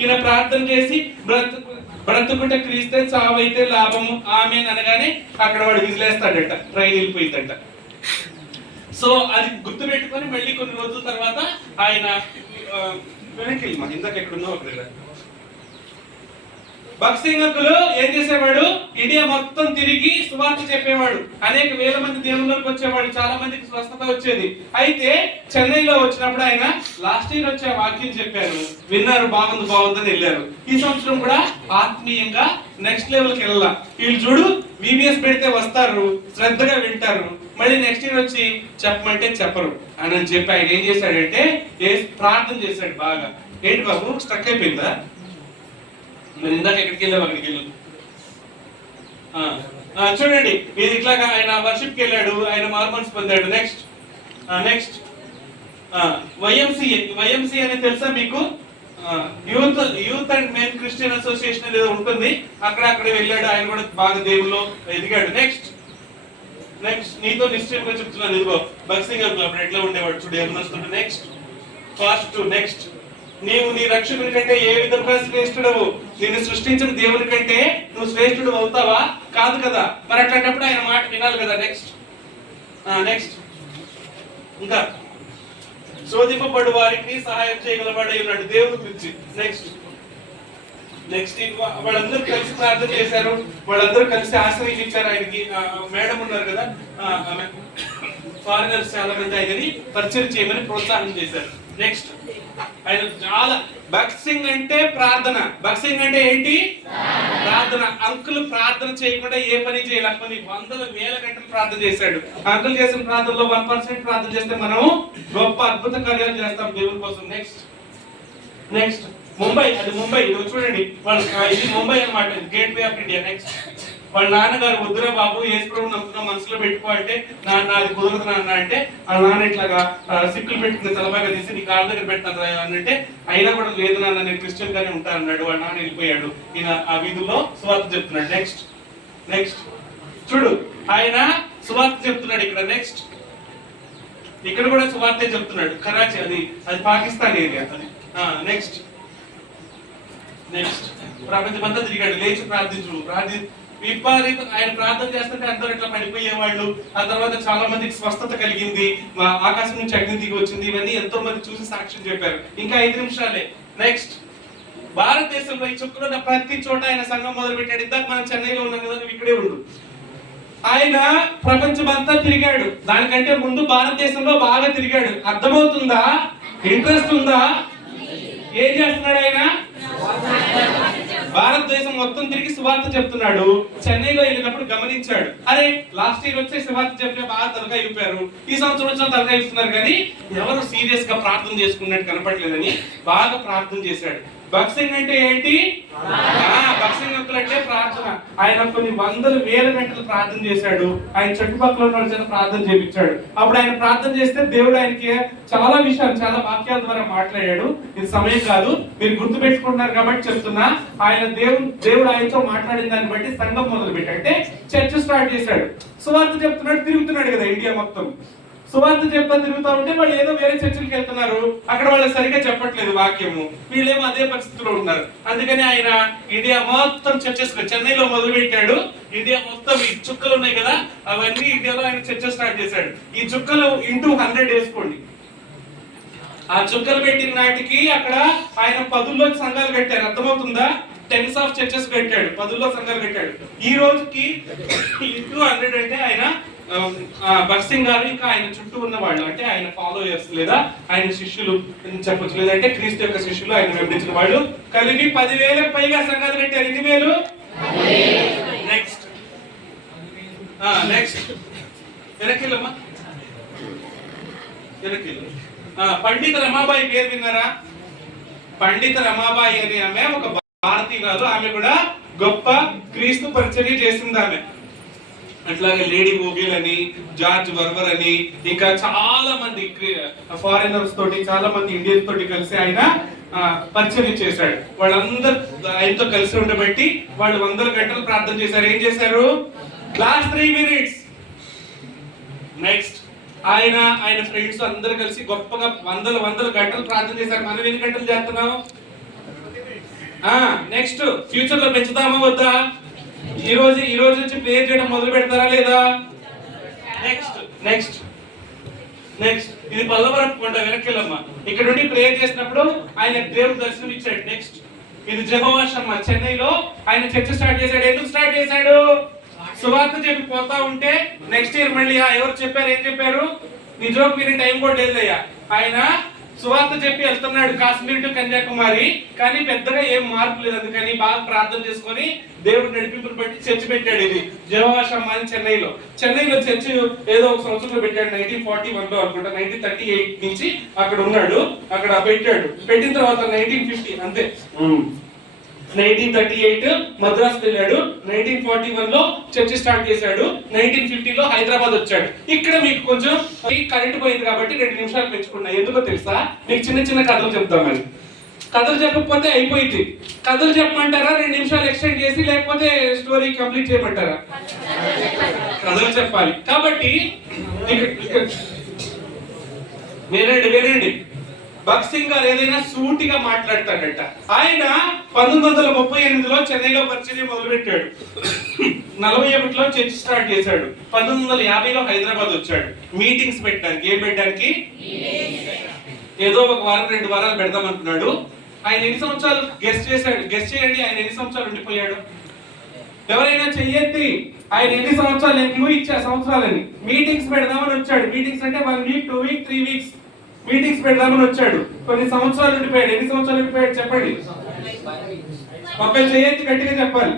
ఈయన ప్రార్థన చేసి బ్రతుకుట క్రీస్తే చావైతే లాభము ఆమె అనగానే అక్కడ వాడు విజిలేస్తాడట, ట్రైన్ వెళ్ళిపోయిందట. సో అది గుర్తు పెట్టుకొని మళ్ళీ కొన్ని రోజుల తర్వాత ఆయన వెనక్కి వెళ్ళి ఇందాక ఎక్కడున్నావు అక్కడ భగత్ సింగ్ అంకులు ఏం చేసేవాడు, ఇండియా మొత్తం తిరిగి సువార్త చెప్పేవాడు. అనేక వేల మంది దేవుళ్ళకి వచ్చేవాడు, చాలా మందికి స్వస్థత వచ్చేది. అయితే చెన్నైలో వచ్చినప్పుడు ఆయన లాస్ట్ ఇయర్ వచ్చే వాక్యం చెప్పారు, విన్నారు, బాగుందని వెళ్ళారు. ఈ సంవత్సరం కూడా ఆత్మీయంగా నెక్స్ట్ లెవెల్కి వెళ్ళాల. వీళ్ళు చూడు VBS పెడితే వస్తారు, శ్రద్ధగా వింటారు, మళ్ళీ నెక్స్ట్ ఇయర్ వచ్చి చెప్పమంటే చెప్పరు అని చెప్పి ఆయన ఏం చేశాడంటే ప్రార్థన చేశాడు బాగా. ఏంటి బాబు స్ట్రక్ అయిపోయిందా? మరి ఇందాక ఎక్కడికి వెళ్ళావు అక్కడికి వెళ్ళు. చూడండి మీరు ఇట్లాగా ఆయన వర్షిప్కి వెళ్ళాడు, ఆయన మార్మన్స్ పొందాడు. నెక్స్ట్ YMCA అనేది తెలుసా మీకు? Youth and men Christian association అనేది ఉంటుంది, అక్కడ వెళ్ళాడు. ఆయన కూడా బాగా దేవుల్లో ఎదిగాడు. నెక్స్ట్ నీతో నిశ్చయంగా చెప్తున్నాను, ఇదిగో భగత్ సింగ్ అప్పుడు ఎట్లా ఉండేవాడు చూడు, ఏమన్నా. నెక్స్ట్ నీవు నీ రక్షకుని కంటే ఏ విధంగా శ్రేష్ఠుడవు? నిన్ను సృష్టించిన దేవుని కంటే నువ్వు శ్రేష్ఠుడు అవుతావా? కాదు కదా. మరి అట్లాంటప్పుడు ఆయన మాట వినాలి కదా. నెక్స్ట్ ఇంకా శోధింపబడు వారికి సహాయం చేయగలవాడై ఉన్నాడు దేవుని గురించి. నెక్స్ట్ వాళ్ళందరూ కలిసి ప్రార్థన చేశారు, వాళ్ళందరూ కలిసి ఆశ్రయించారు ఆయనకి. మేడం ఉన్నారు కదా, ఫారినర్స్ చాలా మంది ఆయనని పరిచయం చేయమని ప్రోత్సాహం చేశారు. నెక్స్ట్ ఆయన చాలా భగత్ సింగ్ అంటే ప్రార్థన. భగత్ సింగ్ అంటే ఏంటి? ప్రార్థన. అంకుల్ ప్రార్థన చేయకుండా ఏ పని చేయలేకపోతే వందల వేల గంటలు ప్రార్థన చేశాడు. అంకుల్ చేసిన ప్రార్థనలో 1% ప్రార్థన చేస్తే మనం గొప్ప అద్భుత కార్యాలు చేస్తాం దేవుని కోసం. నెక్స్ట్ ముంబై, అది ముంబై చూడండి, ఇది ముంబై అన్నమాట, gate way of India. Next వాళ్ళ నాన్నగారు వద్దురా బాబు యేసుప్రభువుని నమ్ముతున్నా, మనసులో పెట్టుకో అంటే, నాన్న అది కుదరదు నాన్న అంటే, వాళ్ళ నాన్న ఇట్లాగా సిక్కులు పెట్టుకుని తలబాగా తీసి నీ కాళ్ళ దగ్గర పెట్టాను అంటే, అయినా కూడా లేదు నాన్న నేను క్రిస్టియన్ గానే ఉంటాను అన్నాడు. వాళ్ళ నాన్న వెళ్ళిపోయాడు. ఈయన ఆ వీధుల్లో సువార్త చెప్తున్నాడు. నెక్స్ట్ చూడు, ఆయన సువార్త చెప్తున్నాడు ఇక్కడ. నెక్స్ట్ ఇక్కడ కూడా సువార్తే చెప్తున్నాడు. కరాచీ, అది పాకిస్తాన్ ఏరియా. నెక్స్ట్ ప్రపంచమంతా తిరిగాడు, లేచి విపరీతం ఆయన ప్రార్థన చేస్తుంటే అందరూ ఇట్లా పడిపోయేవాళ్ళు. ఆ తర్వాత చాలా మందికి స్వస్థత కలిగింది, ఆకాశం నుంచి అగ్ని దిగి వచ్చింది. ఇవన్నీ ఎంతో మంది చూసి సాక్ష్యం చెప్పారు. ఇంకా 5 నిమిషాలే. నెక్స్ట్ భారతదేశంలో ఈ చుక్కలో ప్రతి చోట ఆయన సంఘం మొదలు పెట్టాడు. ఇందాక మనం చెన్నైలో ఉన్నాం కదా, నువ్వు ఇక్కడే ఉండు. ఆయన ప్రపంచమంతా తిరిగాడు. దానికంటే ముందు భారతదేశంలో బాగా తిరిగాడు. అర్థమవుతుందా? ఇంట్రెస్ట్ ఉందా? ఏం చేస్తున్నాడు ఆయన? భారతదేశం మొత్తం తిరిగి సువార్త చెప్తున్నాడు. చెన్నైలో వెళ్ళినప్పుడు గమనించాడు, అరే లాస్ట్ ఇయర్ వచ్చే సువార్త చెప్తే బాగా తలకాయ ఇప్పారు, ఈ సంవత్సరం వచ్చిన తలకాయ ఇస్తున్నారు, కానీ ఎవరు సీరియస్ గా ప్రార్థన చేసుకున్నట్టు కనపడలేదని బాగా ప్రార్థన చేశాడు. భగత్ సింగ్ అంటే ఏంటి? భగత్ సింగ్ అంటే ప్రార్థన. ఆయన కొన్ని వందల వేల గంటలు ప్రార్థన చేశాడు. ఆయన చుట్టుపక్కల ఉన్న వాళ్ళ చేత ప్రార్థన చేయించాడు. అప్పుడు ఆయన ప్రార్థన చేస్తే దేవుడు ఆయనకి చాలా విషయాలు, చాలా వాక్యాల ద్వారా మాట్లాడాడు. ఇది సమయం కాదు, మీరు గుర్తు పెట్టుకుంటున్నారు కాబట్టి చెప్తున్నా. ఆయన దేవుడు ఆయనతో మాట్లాడిన దాన్ని బట్టి సంఘం మొదలు పెట్టాడు, చర్చ్ స్టార్ట్ చేశాడు. సువార్త చెప్తున్నాడు, తిరుగుతున్నాడు కదా ఇండియా మొత్తం. సువార్త చెప్తా తిరుగుతా ఉంటే వాళ్ళు ఏదో వేరే చర్చలకు వెళ్తున్నారు, అక్కడ వాళ్ళు సరిగ్గా చెప్పట్లేదు వాక్యము, వీళ్ళేమో అదే పరిస్థితిలో ఉన్నారు. అందుకని ఆయన ఇండియా మొత్తం చర్చెస్, చెన్నైలో మొదలు పెట్టాడు. ఇండియా మొత్తం ఈ చుక్కలు ఉన్నాయి కదా, అవన్నీ ఇండియాలో ఆయన చర్చ స్టార్ట్ చేశాడు. ఈ చుక్కలు ఇంటూ 100 వేసుకోండి. ఆ చుక్కలు పెట్టిన నాటికి అక్కడ ఆయన 10లో సంఘాలు కట్టారు. అర్థమవుతుందా? 10s ఆఫ్ చర్చెస్ పెట్టాడు, 10లో సంఘాలు కట్టాడు. ఈ రోజుకి ఇంటూ 100 అంటే ఆయన భగత్ సింగ్ గారు ఇంకా ఆయన చుట్టూ ఉన్న వాళ్ళు, అంటే ఆయన ఫాలోయర్స్ లేదా ఆయన శిష్యులు చెప్పొచ్చు, లేదంటే క్రీస్తు యొక్క శిష్యులు, ఆయన వెంబడించిన వాళ్ళు కలిపి 10,000కు పైగా సంఘాలు పెట్టారు. ఎన్ని వేలు? నెక్స్ట్ వెనక్కిల్లమ్మా, వెనక్కిల్లు. పండిత రమాబాయి పేరు విన్నారా? పండిత రమాబాయి అనే ఆమె ఒక భారతీయురాలు. ఆమె కూడా గొప్ప క్రీస్తు పరిచర్య చేసింది ఆమె. అట్లాగే లేడీ ఓగిల్ అని, జార్జ్ వర్వర్ అని, ఇంకా చాలా మంది ఫారినర్స్ తోటి, చాలా మంది ఇండియన్స్ తోటి కలిసి ఆయన పరిచయం చేశాడు. వాళ్ళందరూ ఆయనతో కలిసి ఉండబట్టి వాళ్ళు 100 గంటలు ప్రార్థన చేశారు. ఏం చేశారు? Last 3 minutes. నెక్స్ట్ ఆయన ఫ్రెండ్స్ అందరూ కలిసి గొప్పగా వందల గంటలు ప్రార్థన చేశారు. మనం ఎన్ని గంటలు చేస్తున్నాం? నెక్స్ట్ ఫ్యూచర్ లో పెంచుతామా వద్దా? ఈ రోజు నుంచి ప్రేయర్ చేయడం మొదలు పెడతారా లేదా? నెక్స్ట్ నెక్స్ట్ నెక్స్ట్ ఇది పల్లవరం కొండ వెనక్కిలమ్మ. ఇక్కడ నుండి ప్రేయర్ చేసినప్పుడు ఆయన దేవుడు దర్శనం ఇచ్చాడు. నెక్స్ట్ ఇది జెహోవా షమ్మా, చెన్నైలో ఆయన చర్చ స్టార్ట్ చేశాడు. ఎందుకు స్టార్ట్ చేశాడు? సువార్త చెప్పి పోతా ఉంటే నెక్స్ట్ ఇయర్ మళ్ళీ ఎవరు చెప్పారు, ఏం చెప్పారు? నిజం వినే టైం కూడా లేదయ్యా. ఆయన సువార్త చెప్పి వెళ్తున్నాడు కాశ్మీర్ టు కన్యాకుమారి, కానీ పెద్దగా ఏం మార్పు లేదు. అందుకని బాగా ప్రార్థన చేసుకొని దేవుడు నడిపింపుని బట్టి చర్చ్ పెట్టాడు. ఇది జెహోవా షమ్మా అని చెన్నైలో చర్చ్ ఏదో ఒక సంవత్సరంలో పెట్టాడు. 1941 లో అనుకుంటా, 1938 నుంచి అక్కడ ఉన్నాడు. అక్కడ పెట్టాడు. పెట్టిన తర్వాత 1950 అంతే, 1938 మద్రాసు వెళ్ళాడు. 1941 లో చర్చ్ స్టార్ట్ చేశాడు. 1950 లో హైదరాబాద్ వచ్చాడు. ఇక్కడ మీకు కొంచెం కరెంట్ పోయింది కాబట్టి 2 నిమిషాలు పెంచుకున్నా. ఎందుకో తెలుసా? మీకు చిన్న చిన్న కథలు చెప్తామని. కథలు చెప్పకపోతే అయిపోయింది. కథలు చెప్పమంటారా 2 నిమిషాలు ఎక్స్టెండ్ చేసి, లేకపోతే స్టోరీ కంప్లీట్ చేయమంటారా? కథలు చెప్పాలి కాబట్టి వినండి. భగత్ సింగ్ గారు ఏదైనా సూటిగా మాట్లాడతాడట. ఆయన 1938లో చెన్నైలో పరిచయం మొదలు పెట్టాడు. 41లో చర్చ్ స్టార్ట్ చేశాడు. 1950లో హైదరాబాద్ వచ్చాడు మీటింగ్స్ పెట్టడానికి. ఏం పెట్టడానికి? ఏదో ఒక వారం 2 వారాలు పెడదాం అనుకున్నాడు. ఆయన ఎన్ని సంవత్సరాలు గెస్ట్ చేశాడు? గెస్ట్ చేయండి, ఆయన ఎన్ని సంవత్సరాలు ఉండిపోయాడు? ఎవరైనా చెయ్యొద్ది. ఆయన ఎన్ని సంవత్సరాలు? నేను క్లూ ఇచ్చా సంవత్సరాలని. మీటింగ్స్ పెడదామని వచ్చాడు. మీటింగ్స్ అంటే 1 వీక్ 2 వీక్ 3 వీక్స్ మీటింగ్స్ పెడదామని వచ్చాడు. కొన్ని సంవత్సరాలు ఉండిపోయాడు. ఎన్ని సంవత్సరాలు ఉండిపోయాడు చెప్పండి? ఒకళ్ళు చేయొద్ది, గట్టిగా చెప్పాలి.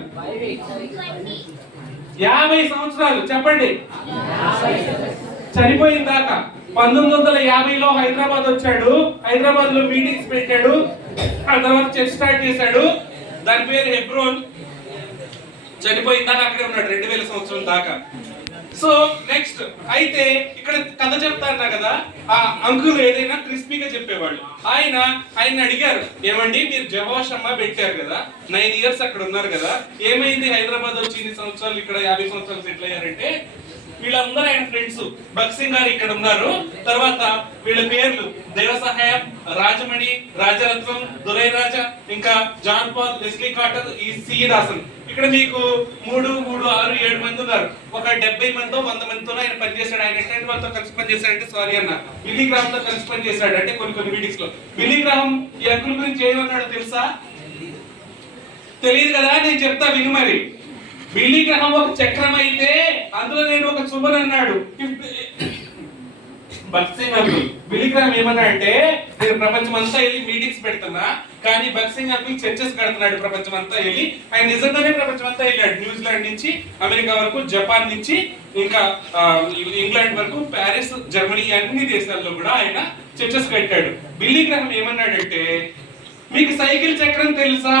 50 సంవత్సరాలు చెప్పండి. చనిపోయిన దాకా 1950లో హైదరాబాద్ వచ్చాడు. హైదరాబాద్ లో మీటింగ్స్ పెట్టాడు. ఆ తర్వాత చర్చ్ స్టార్ట్ చేశాడు. దాని పేరు హెబ్రోన్. చనిపోయిన దాకా అక్కడే ఉన్నాడు 2000 సంవత్సరం దాకా. సో నెక్స్ట్ అయితే ఇక్కడ కథ చెప్తా అన్నా కదా, ఆ అంకుల్ ఏదైనా క్రిస్పీగా చెప్పేవాళ్ళు. ఆయన అడిగారు, ఏమండి మీరు జెహోవా షమ్మా పెట్టారు కదా, 9 ఇయర్స్ అక్కడ ఉన్నారు కదా, ఏమైంది హైదరాబాద్ వచ్చి ఇన్ని సంవత్సరాలు ఇక్కడ 50 సంవత్సరాలు సెటిల్ అయ్యారంటే, వీళ్ళందరూ ఆయన ఫ్రెండ్స్. భగత్ సింగ్ గారు ఇక్కడ ఉన్నారు. తర్వాత వీళ్ళ పేర్లు దేవసహాయం, రాజమణి, రాజరత్నం, దురైరాజ, ఇంకా జాన్ పాల్, లెస్లీ కార్టర్, ఈ సి దాసన్. ఇక్కడ మీకు 3, 6, 7 మంది ఉన్నారు. ఒక 70 మందో 100 మందితో ఆయన పనిచేశాడు. ఆయన ఎట్లాంటి వాళ్ళతో కలిసి పనిచేశాడంటే, సారీ అన్న, బిల్లీ గ్రాహం తో కలిసి పనిచేశాడు. అంటే కొన్ని మీటింగ్స్ లో బిల్లీ గ్రాహం ఈ అంకుల్ గురించి ఏమన్నాడో తెలుసా? తెలియదు కదా, నేను చెప్తా విను మరి. బిల్లీ గ్రాహం ఒక చక్రం అయితే అందులో నేను ఒక చుబన్ అన్నాడు. Bhagat Singh uncle Billy Graham ఏమన్నా అంటే, నేను ప్రపంచం అంతా వెళ్ళి మీటింగ్స్ పెడుతున్నా, కానీ భగత్ సింగ్ అంకుల్ చర్చెస్ కడుతున్నాడు ప్రపంచం అంతా వెళ్ళి. ఆయన నిజంగానే ప్రపంచం అంతా వెళ్ళాడు. న్యూజిలాండ్ నుంచి అమెరికా వరకు, జపాన్ నుంచి ఇంకా ఇంగ్లాండ్ వరకు, ప్యారిస్, జర్మనీ, అన్ని దేశాల్లో కూడా ఆయన చర్చెస్ కట్టాడు. బిల్లీ గ్రాహం ఏమన్నాడంటే, మీకు సైకిల్ చక్రం తెలుసా?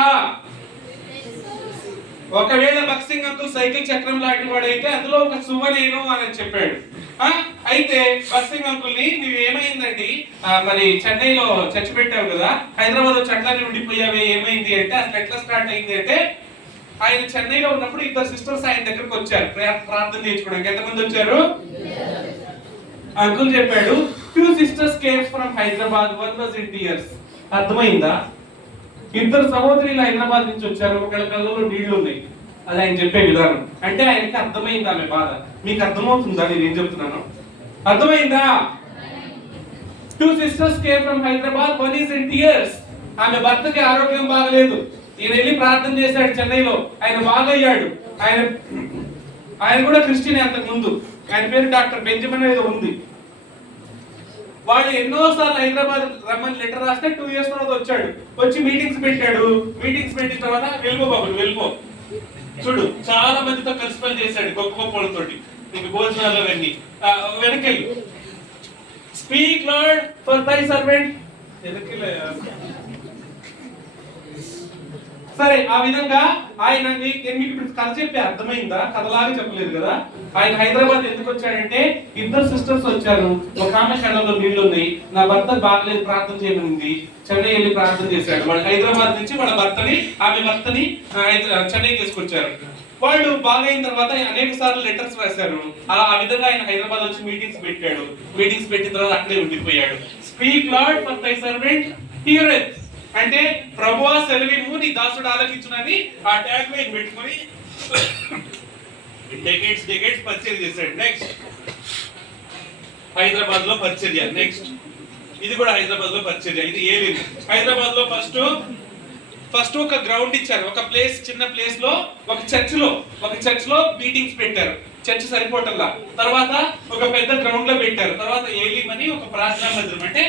ఒకవేళ భగత్ సింగ్ అంకుల్ సైకిల్ చక్రం లాంటి వాడైతే అందులో ఒక సువనేను అని చెప్పాడు. అయితే భగత్ సింగ్ అంకుల్ ని, నువ్వు ఏమైందండి మరి చెన్నైలో చర్చ్ పెట్టావు కదా, హైదరాబాద్ లో చట్టాన్ని ఉండిపోయావే, ఏమైంది అంటే, అసలు ఎట్లా స్టార్ట్ అయింది అంటే, ఆయన చెన్నైలో ఉన్నప్పుడు 2 సిస్టర్స్ ఆయన దగ్గరకు వచ్చారు ప్రార్థన చేయించుకోవడానికి. ఎంతమంది వచ్చారు? అంకుల్ చెప్పాడు, 2 sisters came from Hyderabad, 1 was in tears. అర్థమైందా? 2 సహోదరులు హైదరాబాద్ నుంచి వచ్చారు. ఒకళ్ళ కళ్ళలో నీళ్లు ఉన్నాయి. అది ఆయన చెప్పే విధానం. అంటే ఆయనకి అర్థమైంది ఆమె బాధ. మీకు అర్థమవుతుందా నేను ఏం చెప్తున్నాను? అర్థమైందా? 2 sisters came from Hyderabad, 1 is in tears. ఆమె భర్తకి ఆరోగ్యం బాగలేదు. ఈయన వెళ్ళి ప్రార్థన చేశాడు చెన్నైలో. ఆయన బాగయ్యాడు. ఆయన కూడా క్రిస్టియన్ అంతకు ముందు. ఆయన పేరు డాక్టర్ బెంజమిన్ ఏదో ఉంది. వాళ్ళు ఎన్నోసార్లు హైదరాబాద్ రమ్మని లెటర్ రాస్తే 2 years తర్వాత వచ్చాడు. వచ్చి మీటింగ్స్ పెట్టాడు. మీటింగ్స్ పెట్టిన తర్వాత వెళ్ళిపో చూడు, చాలా మందితో కలిసి పని చేశాడు. గొప్ప వాళ్ళతోటి నీకు భోజనాలు అవన్నీ. వెనకెళ్ళి speak lord for thy servant. సరే, ఆ విధంగా ఆయన మీకు కథ చెప్పి అర్థమైందా? కథలాగా చెప్పలేదు కదా. ఆయన హైదరాబాద్ ఎందుకు వచ్చాడంటే, 2 sisters వచ్చారు. ఒక ఆమె కళ్ళలో నీళ్లు ఉన్నాయి, నా భర్త బాగలేదు, ప్రార్థన చేయమనింది. చెన్నై వెళ్ళి ప్రార్థన చేశాడు. వాళ్ళు హైదరాబాద్ నుంచి ఆమె భర్తని చెన్నై తీసుకొచ్చారు. వాళ్ళు బాగైన తర్వాత అనేక సార్లు లెటర్స్ రాశారు. ఆ విధంగా ఆయన హైదరాబాద్ వచ్చి మీటింగ్స్ పెట్టాడు. మీటింగ్స్ పెట్టిన తర్వాత అక్కడే ఉండిపోయాడు. Speak lord for thy servant heareth. అంటే ప్రభువా సెలవిమ్ము, నీ దాసుడు ఆలకించునని ఆ ట్యాగ్ లైన్ పెట్టుకొని డెకేట్స్ పరిచయం చేశాడు. నెక్స్ట్ హైదరాబాద్ లో పరిచర్య. నెక్స్ట్ ఇది కూడా హైదరాబాద్ లో పరిచర్య. ఇది ఏలియన్. హైదరాబాద్ లో ఫస్ట్ ఒక గ్రౌండ్ ఇచ్చారు, ఒక ప్లేస్, చిన్న ప్లేస్ లో ఒక చర్చ్ లో మీటింగ్స్ పెట్టారు. చర్చ్ సరిపోవటంలా. తర్వాత ఒక పెద్ద గ్రౌండ్ లో పెట్టారు. తర్వాత ఏలిం అని ఒక ప్రార్థనా మందిరం, అంటే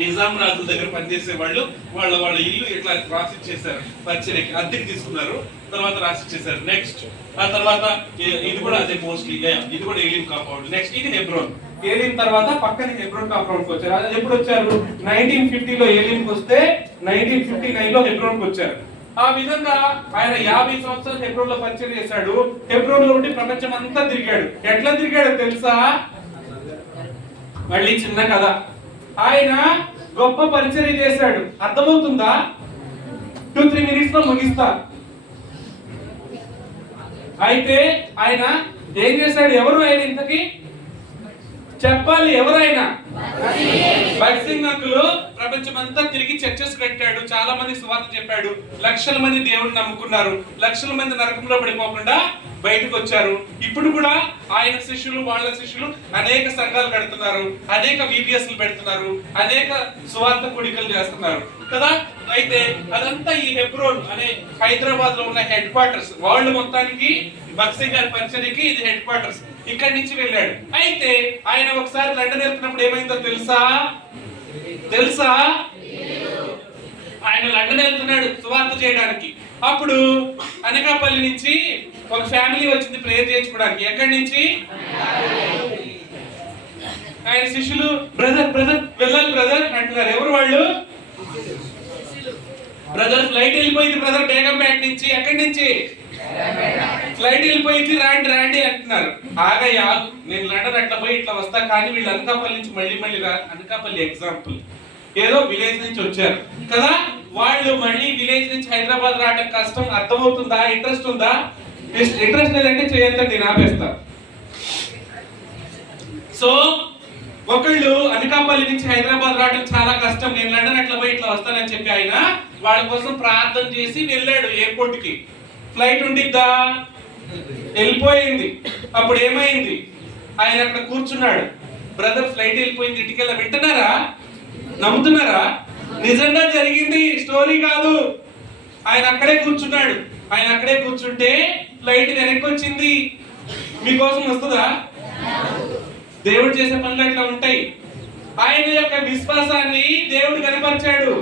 నిజాం రాజుల దగ్గర పనిచేసే వాళ్ళు వాళ్ళ ఇల్లు ఇట్లా రాసిచ్చేసారు, పరిచర్యకి అద్దెకి తీసుకున్నారు. తర్వాత రాసిచ్చేసారు. నెక్స్ట్ ఆ తర్వాత ఇది కూడా అదే మోస్ట్లీ, ఇది కూడా ఏలిం కాంపౌండ్. నెక్స్ట్ ఇది హెబ్రోన్. ఏలిం తర్వాత పక్కన హెబ్రోన్ కాంపౌండ్ కి వచ్చారు. అది ఎప్పుడు వచ్చారు? 1950 లో ఏలింకి వస్తే 1959 లో హెబ్రోన్ కి వచ్చారు. ఆ విధంగా ఆయన 50 సంవత్సరాలు హెబ్రోన్ లో పరిచయం చేశాడు. హెబ్రోన్ లో ఉండి ప్రపంచం అంతా తిరిగాడు. ఎట్లా తిరిగాడు తెలుసా? మళ్ళీ చిన్న కథ. ఆయన గొప్ప పరిచయం చేశాడు. అర్థమవుతుందా? 2-3 మినిట్స్ లో ముగిస్తా. అయితే ఆయన ఏం చేశాడు? ఎవరు ఆయన? ఇంతకి చెప్పాలి, ఎవరైనా? భగత్ సింగ్ అంకులు ప్రపంచమంతా తిరిగి చర్చెస్ కట్టాడు, చాలా మంది సువార్త చెప్పాడు, లక్షల మంది దేవుడిని నమ్ముకున్నారు, లక్షల మంది నరకంలో పడిపోకుండా బయటకు వచ్చారు. ఇప్పుడు కూడా ఆయన శిష్యులు, వాళ్ళ శిష్యులు అనేక సంఘాలు కడుతున్నారు, అనేక విబిఎస్లు పెడుతున్నారు, అనేక సువార్త కూడికలు చేస్తున్నారు కదా. అయితే అదంతా ఈ హెబ్రోన్ అనే హైదరాబాద్ లో ఉన్న హెడ్ క్వార్టర్స్. వాళ్ళు మొత్తానికి భగత్ సింగ్ గారి పరిచర్యకి ఇది హెడ్ క్వార్టర్స్. ఇక్కడి నుంచి వెళ్ళాడు. అయితే ఆయన ఒకసారి లండన్ వెళ్తున్నప్పుడు ఏమైందో తెలుసా? ఆయన లండన్ వెళ్తున్నాడు సువార్త చేయడానికి. అప్పుడు అనకాపల్లి నుంచి ఒక ఫ్యామిలీ వచ్చింది ప్రేయర్ చేయించుకోవడానికి. ఎక్కడి నుంచి? ఆయన శిష్యులు బ్రదర్ వెళ్ళాలి బ్రదర్ అంటున్నారు. ఎవరు వాళ్ళు? బ్రదర్ ఫ్లైట్ వెళ్ళిపోయింది బ్రదర్ బేగంపేట నుంచి. ఎక్కడి నుంచి? ఫ్లైట్ వెళ్ళిపోయింది, రాండి అంటున్నారు. ఆగయ్యా, నేను లండన్ అట్లా పోయి ఇట్లా వస్తా, కానీ వీళ్ళు అనకాపల్లి నుంచి మళ్ళీ అనకాపల్లి ఎగ్జాంపుల్ ఏదో విలేజ్ నుంచి వచ్చారు కదా. వాళ్ళు మళ్ళీ విలేజ్ నుంచి హైదరాబాద్ రావడం కష్టం. అర్థమవుతుందా? ఇంట్రెస్ట్ ఉందా? ఇంట్రెస్ట్ లేదంటే చేయొద్దండి, నేను ఆపేస్తా. సో ఒకళ్ళు అనకాపల్లి నుంచి హైదరాబాద్ రావడం చాలా కష్టం, నేను లండన్ అట్లా పోయి ఇట్లా వస్తానని చెప్పి ఆయన వాళ్ళ కోసం ప్రార్థన చేసి వెళ్ళాడు ఎయిర్పోర్ట్ కి. ఫ్లైట్ ఉండిద్దా? వెళ్ళిపోయింది. అప్పుడు ఏమైంది? ఆయన అక్కడ కూర్చున్నాడు. బ్రదర్ ఫ్లైట్ వెళ్ళిపోయింది, ఇంటికెళ్ళ. వింటున్నారా? నమ్ముతున్నారా? నిజంగా జరిగింది, స్టోరీ కాదు. ఆయన అక్కడే కూర్చున్నాడు. ఆయన అక్కడే కూర్చుంటే ఫ్లైట్ వెనక్కి వచ్చింది. మీకోసం వస్తుందా? దేవుడు చేసే పనులు అట్లా ఉంటాయి. ఆయన యొక్క విశ్వాసాన్ని దేవుడు కనపరిచాడు.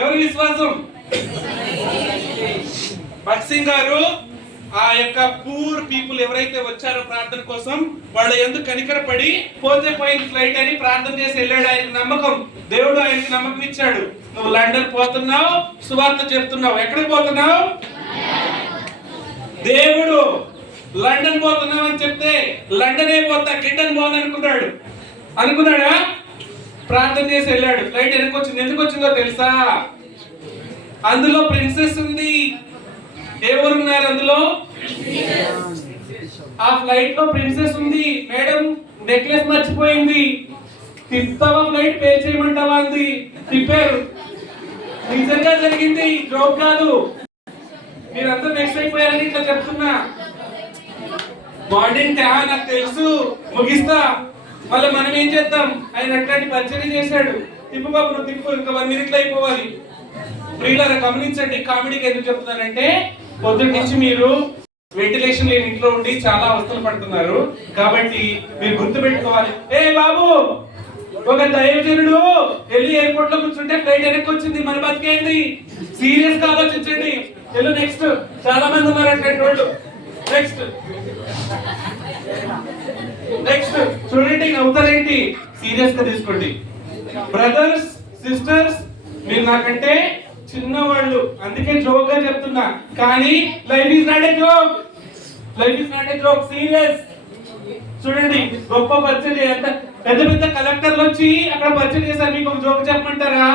ఎవరి విశ్వాసం? భగత్ సింగ్ గారు ఆ యొక్క పూర్ పీపుల్ ఎవరైతే వచ్చారో ప్రార్థన కోసం, వాళ్ళ ఎందుకు కనికరపడి పోతే పోయింది ఫ్లైట్ అని ప్రార్థన చేసి వెళ్ళాడు. ఆయనకి నమ్మకం, దేవుడు ఆయనకి నమ్మకం ఇచ్చాడు. నువ్వు లండన్ పోతున్నావు, సువార్త చెప్తున్నావు. ఎక్కడికి పోతున్నావు? దేవుడు లండన్ పోతున్నావు అని చెప్తే లండన్ అయిపోతా, గిడ్డన్ పోను అనుకున్నాడా? ప్రార్థన చేసి వెళ్ళాడు. ఫ్లైట్ ఎందుకు వచ్చింది? ఎందుకు వచ్చిందో తెలుసా? అందులో ప్రిన్సెస్ ఉంది. ఎవరున్నారు అందులో? ఆ ఫ్లైట్ లో ప్రిన్సెస్ ఉంది. మేడం నెక్లెస్ మర్చిపోయింది, తిప్పుతావా ఫ్లైట్ పే చేయమంటావా అంది. తిప్పారు. నిజంగా జరిగింది, జోక్ కాదు. మీరంతా నెక్స్ట్ అయిపోయారని ఇట్లా చెప్తున్నా. మార్నింగ్ నాకు తెలుసు, ముగిస్తా. మళ్ళీ మనం ఏం చేద్దాం? ఆయన అట్లాంటి పరిచయం చేశాడు. తిప్పు బాబు, నువ్వు తిప్పు, ఇంకా 1 మినిట్లో అయిపోవాలి. ప్రియులారా గమనించండి, కామెడీకి ఎందుకు చెప్తున్నానంటే, పొద్దున్న నుంచి మీరు వెంటిలేషన్ లేని ఇంట్లో ఉండి చాలా అవస్థలు పడుతున్నారు. కాబట్టి మీరు గుర్తు పెట్టుకోవాలి. ఏ బాబు, ఒక దైవజనుడు వెళ్ళి ఎయిర్పోర్ట్ లో కూర్చుంటే ఫ్లైట్ వెనక్కి వచ్చింది, మన బతికేంది? సీరియస్ గా ఆలోచించండి. నెక్స్ట్ చాలా మంది ఉన్నారు అట్లాంటి వాళ్ళు. నెక్స్ట్ చూడండి, నవ్వుతారేంటి? సీరియస్ గా తీసుకోండి. బ్రదర్స్, సిస్టర్స్, మీరు నాకంటే చిన్నవాళ్ళు, అందుకే జోక్ గా చెప్తున్నా. కానీ life is not a joke, serious. చూడండి, గొప్ప పరిచయం ఎంత పెద్ద పెద్ద కలెక్టర్లు వచ్చి అక్కడ పరిచయం చేశారు. మీకు ఒక జోక్ చెప్పమంటారా?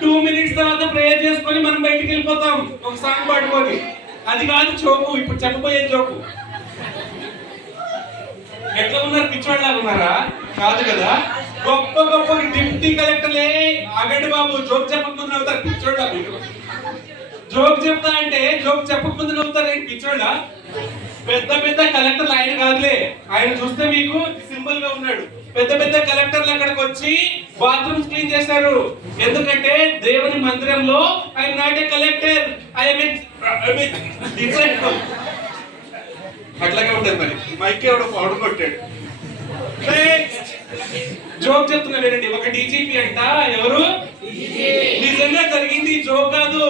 2 మినిట్స్ తర్వాత ప్రేయర్ చేసుకొని మనం బయటికి వెళ్ళిపోతాం, ఒక సాంగ్ పాడుకొని. అది కాదు జోకు. ఇప్పుడు చెప్పబోయే జోకు. ఎట్లా ఉన్నారు? పిచ్చివాళ్ళగా ఉన్నారా? కాదు కదా. గొప్ప డిప్యూటీ కలెక్టర్లు ఆగండి బాబు, జోక్ చెప్పకముందు నవ్వుతారు పిచ్చోళ్ళ మీరు. జోక్ చెప్తా అంటే జోక్ చెప్పకముందు నవ్వుతారు ఏంటి పిచ్చోళ్ళ? పెద్ద పెద్ద కలెక్టర్లు ఆయన కాదులే, ఆయన చూస్తే మీకు సింపుల్ గా ఉన్నాడు. పెద్ద పెద్ద కలెక్టర్లు అక్కడికి వచ్చి బాత్రూమ్స్ క్లీన్ చేశారు. ఎందుకంటే దేవుని మందిరంలో I not a collector, I mean different. అట్లాగే ఉంటుంది మరి. మైక్ ఎవడో పౌడర్ కొట్టాడు. జోక్ చెప్తున్నా వినండి. ఒక డీజీపీ అంట, ఎవరు నిజంగా జరిగింది జోక్ కాదు.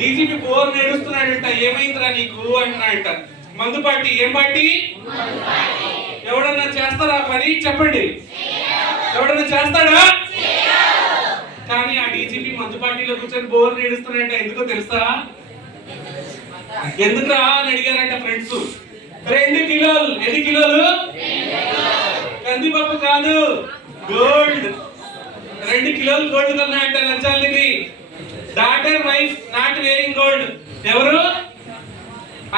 డీజీపీ బోర్ నేడుస్తున్నాడంట. ఏమైందిరా నీకు అంటున్నాడంట. మందు పార్టీ. ఏం పార్టీ? ఎవడన్నా చేస్తారా పని? చెప్పండి, ఎవడన్నా చేస్తాడా? కానీ ఆ డీజీపీ మందు పార్టీలో కూర్చొని బోర్ నేడుస్తున్నాడంట. ఎందుకో తెలుసా? ఎందుకురా అని అడిగారంట ఫ్రెండ్స్. 2 కిలోలు. ఎన్ని కిలోలు? కందిపప్పు కాదు, గోల్డ్. 2 కిలోలు గోల్డ్ కొన్నాయంట లంచాలు తిని. Daughter wife not wearing gold. ఎవరు?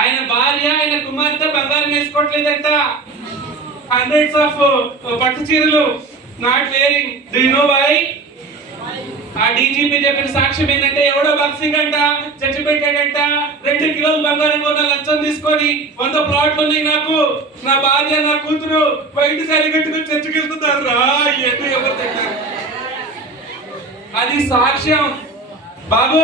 ఆయన భార్య, ఆయన కుమార్తె బంగారం వేసుకోవట్లేదంట. హండ్రెడ్స్ ఆఫ్ పట్టు చీరలు not wearing. Do you know why? ఆ డీజీపీ చెప్పిన సాక్ష్యం ఏంటంటే, ఎవడో బక్సింగ్ అంట చర్చ పెట్టాడంట. 2 కిలోలు బంగారం కొన్న లంచం తీసుకొని 100 ప్లాట్లు ఉన్నాయి నాకు, నా భార్య నా కూతురు బయట సరి కట్టుకుని చర్చకి వెళ్తున్నారు రా. ఇవన్నీ ఎవరు తింటారు? అది సాక్ష్యం. బాబు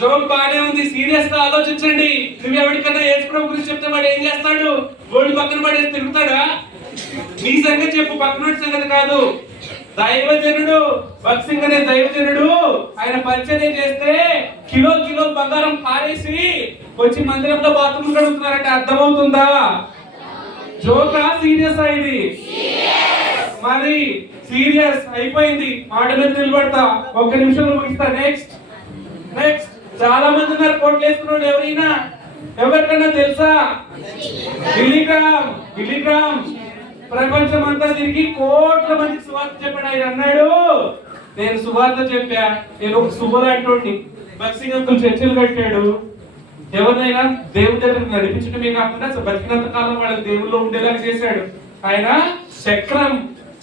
జోక్ బానే ఉంది, సీరియస్ గా ఆలోచించండి. నువ్వు ఎవరికన్నా యేసుప్రభు గురించి చెప్తే వాడు ఏం చేస్తాడు? గోల్డ్ పక్కన పడేసి తిరుగుతాడా? నీ సంగతి చెప్పు, పక్కన సంగతి కాదు. దైవజనుడు, బక్సింగ్ అనే దైవజనుడు ఆయన పరిచర్య చేస్తే కిలో బంగారం పారేసి వచ్చి మందిరంలో బాత్రూమ్ కడుగుతున్నారంటే అర్థమవుతుందా? జోకా సీరియస్ అయింది? మరి సీరియస్ అయిపోయింది. మాట మీద నిలబడతా. 1 నిమిషంలో ముగిస్తా. నెక్స్ట్ చాలా మంది ఉన్నారు కోట్లు వేసుకున్నాడు. ఎవరైనా ఎవరికన్నా తెలుసా? బిలీగ్రామ్ ప్రపంచం అంతా తిరిగి కోట్ల మందికి సువార్త చెప్పాడు. ఆయన అన్నాడు, నేను సువార్త చెప్పా, నేను ఒక శుభలాంటి. బక్సింగ్ అంకుల్ చర్చలు కట్టాడు. ఎవరినైనా దేవుడి దగ్గరకు నడిపించడమే కాకుండా బతికినంత కాలం వాళ్ళకి దేవుళ్ళు ఉండేలా చేశాడు. ఆయన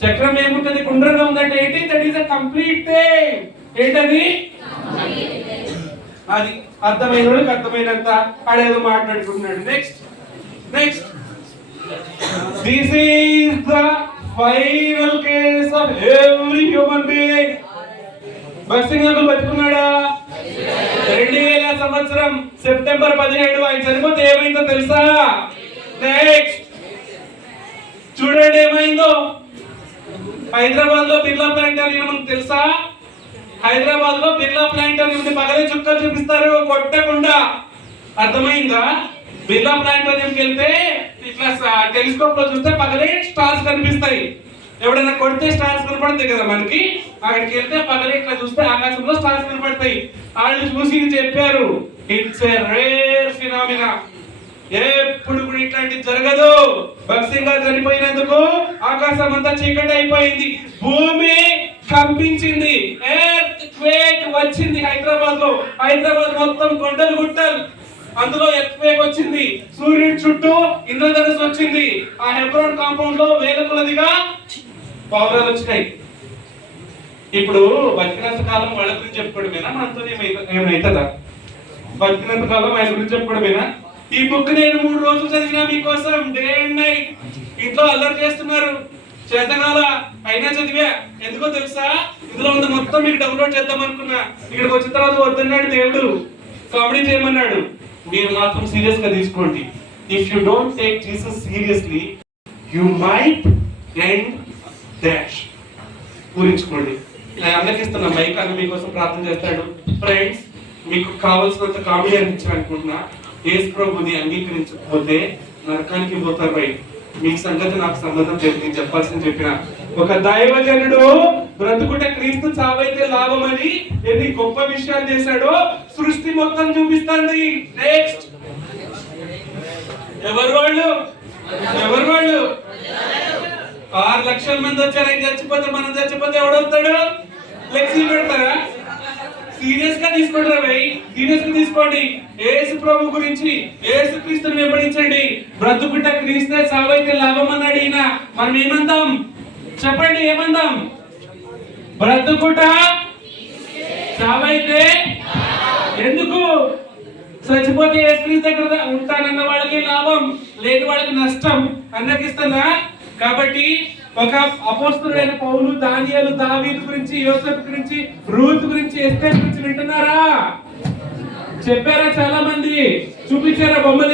చక్రం ఏముంటది? గుండ్రంగా ఉందంటే ఏంటి? That is a complete thing. ఏంటది? అది అర్థమైన వాళ్ళకి అర్థమైనంత ఆడేదో మాట్లాడుకుంటున్నాడు. Next this is the final case of every human being. బక్సింగ్ అంకుల్ బతుకున్నాడా? 2000 సంవత్సరం సెప్టెంబర్ 17 ఆయన చనిపోతే ఏమైందో తెలుసా? నెక్స్ట్ చూడండి ఏమైందో. హైదరాబాద్ లో బిర్లా ప్లాంటోరియం మనకు తెలుసా? హైదరాబాద్ లో బిర్లా ప్లాంటోరియం పగలే చుక్కలు చూపిస్తారు కొట్టకుండా. అర్థమైందా? బిర్లా ప్లాంటోరియంకి వెళ్తే ఇట్లా టెలిస్కోప్ లో చూస్తే పగలే స్టార్స్ కనిపిస్తాయి. ఎవడన్నా కొడితే స్టార్స్ కనపడతాయి కదా మనకి. అక్కడికి వెళ్తే పగలే ఇట్లా చూస్తే ఆకాశంలో స్టార్స్ కనపడతాయి. వాళ్ళు చూసి చెప్పారు, ఇట్స్ ఏ రేర్ ఫినామినా. ఎప్పుడు కూడా ఇట్లాంటిది జరగదు. బక్సింగ్ గారు చనిపోయినందుకు ఆకాశం అంతా చీకటి అయిపోయింది, భూమి కంపించింది, ఎర్త్ క్వేక్ వచ్చింది. హైదరాబాద్ మొత్తం కొండలు గుట్టలు, అందులో ఎర్త్ క్వేక్ వచ్చింది. సూర్యుడి చుట్టూ ఇంద్రధనుస్సు వచ్చింది. ఆ హెబ్రోన్ కాంపౌండ్ లో వేల కొలదిగా పౌరాలు వచ్చినాయి. ఇప్పుడు బతికినంత కాలం వాళ్ళ గురించి చెప్పుకోవడమేనా? మనతో ఏమైతుందా? బతికినంత కాలం ఆయన గురించి చెప్పుకోవడమేనా? ఈ బుక్ నేను 3 రోజులు చదివినా మీకోసం, డే అండ్ నైట్. ఇంట్లో అల్లరి చేస్తున్నారు, చేతనాల అయినా చదివా. ఎందుకో తెలుసా? ఇందులో ఉంది మొత్తం మీకు డౌన్లోడ్ చేద్దాం అనుకున్నా. ఇక్కడికి వచ్చిన తర్వాత వద్దన్నాడు దేవుడు, కామెడీ చేయమన్నాడు. మీరు మాత్రం సీరియస్ గా తీసుకోండి. If you don't take Jesus seriously you might end dash. ఊరించుకోండి. నేను అందరికి ఇస్తున్నా మైక్ అన్న మీకోసం ప్రార్థన చేస్తాడు. ఫ్రెండ్స్, మీకు కావాల్సినంత కామెడీ అనిపించాలనుకుంటున్నా. యేసు ప్రభుని అంగీకరించకపోతే నరకానికి పోతారు. బయట మీ సంగతి నాకు సంబంధం లేదు. నేను చెప్పాల్సింది చెప్పిన. ఒక దైవజనుడు బ్రతుకుట క్రీస్తు చావైతే లాభమని ఎన్ని గొప్ప విషయాలు చేశాడో సృష్టి మొత్తం చూపిస్తుంది. నెక్స్ట్ ఎవరు వాళ్ళు? 6 లక్షల మంది వచ్చారు. ఆయన చచ్చిపోతే, మనం చచ్చిపోతే ఎవడవుతాడు? ఫ్లెక్సీ పెడతారా? సీరియస్ గా తీసుకుంటారా భయ్? సీరియస్ గా తీసుకోండి. యేసు ప్రభు గురించి, యేసు క్రీస్తుని వెంబడించండి. బ్రతుకుట క్రీస్తే చావైతే లాభం అన్నాడు ఈయన. మనం ఏమందాం చెప్పండి? ఏమందాం? బ్రతుకుట చావైతే ఎందుకు? చచ్చిపోతే యేసుక్రీస్తు దగ్గర ఉంటానన్న వాళ్ళకి లాభం, లేని వాళ్ళకి నష్టం. అందరికిస్తున్నా. కాబట్టి ఒక అపోస్తలుడైన పౌలు దానియేలు, దావీదు గురించి, యోసేపు గురించి, రూత్ గురించి, ఎస్తేర్ గురించి వింటున్నారా? చెప్పారా? చాలా మంది చూపించారా బొమ్మలు?